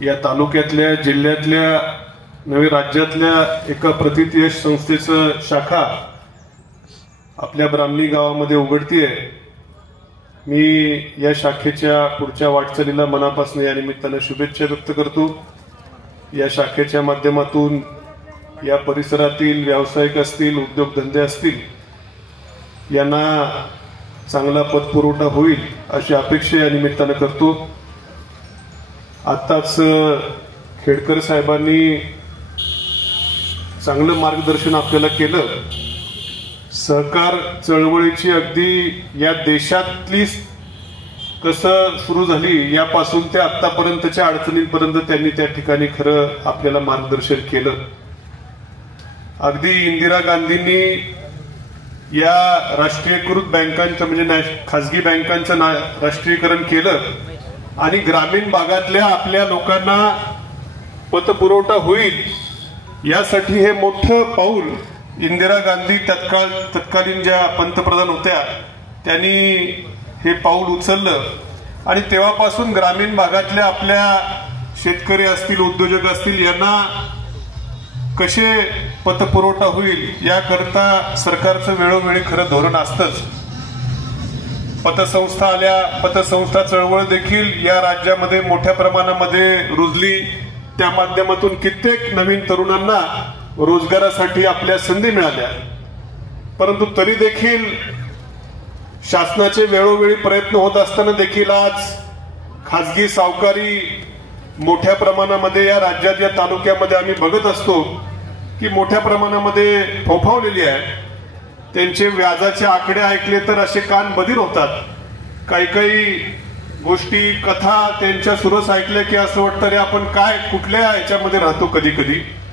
या तालुक्यातल्या जिल्ह्यातल्या नव्हे राज्यातल्या एका प्रतियश संस्थेचं शाखा आपल्या ब्राह्मणी गावामध्ये उघडतीये। मी या शाखेच्या पुढच्या वाटचालीला मनापासून या निमित्ताने शुभेच्छा व्यक्त करतो। या शाखेच्या माध्यमातून या परिसरातील व्यावसायिक असतील, उद्योगधंदे असतील यांना चांगला पतपुरवठा होईल अशी अपेक्षा या निमित्ताने करतो। आताच खेडकर साहेबांनी चांगलं मार्गदर्शन आपल्याला केलं। सहकार चळवळीची अगदी या देशातली कसं सुरू झाली यापासून ते आतापर्यंतच्या अडचणींपर्यंत त्यांनी त्या ठिकाणी खरं आपल्याला मार्गदर्शन केलं। अगदी इंदिरा गांधींनी या राष्ट्रीयकृत बँकांचं म्हणजे खासगी बँकांचं राष्ट्रीयकरण केलं आणि ग्रामीण भागातल्या आपल्या लोकांना पतपुरवठा होईल यासाठी हे मोठं पाऊल इंदिरा गांधी तत्कालीन ज्या पंतप्रधान होत्या त्यांनी हे पाऊल उचललं आणि तेव्हापासून ग्रामीण भागातल्या आपल्या शेतकरी असतील, उद्योजक असतील यांना कसे पतपुरवठा होईल याकरता सरकारचं वेळोवेळी खरं धोरण असतंच। पतसंस्था आल्या, पतसंस्था चळवळ देखील या राज्यामध्ये मोठ्या प्रमाणामध्ये रुजली। त्या माध्यमातून कित्येक नवीन तरुणांना रोजगारासाठी आपल्या संधी मिळाल्या, परंतु तरी देखील शासनाचे वेळोवेळी प्रयत्न होत असताना देखील आज खासगी सावकारी मोठ्या प्रमाणामध्ये या राज्यात या तालुक्यामध्ये आम्ही बघत असतो की मोठ्या प्रमाणामध्ये फोफावलेली आहे। त्यांचे व्याजाचे आकडे ऐकले तर असे कान बधीर होतात। काही काही गोष्टी कथा त्यांच्या सुरस ऐकल्या की असं वाटतं रे आपण काय कुठल्या याच्यामध्ये राहतो कधी कधी।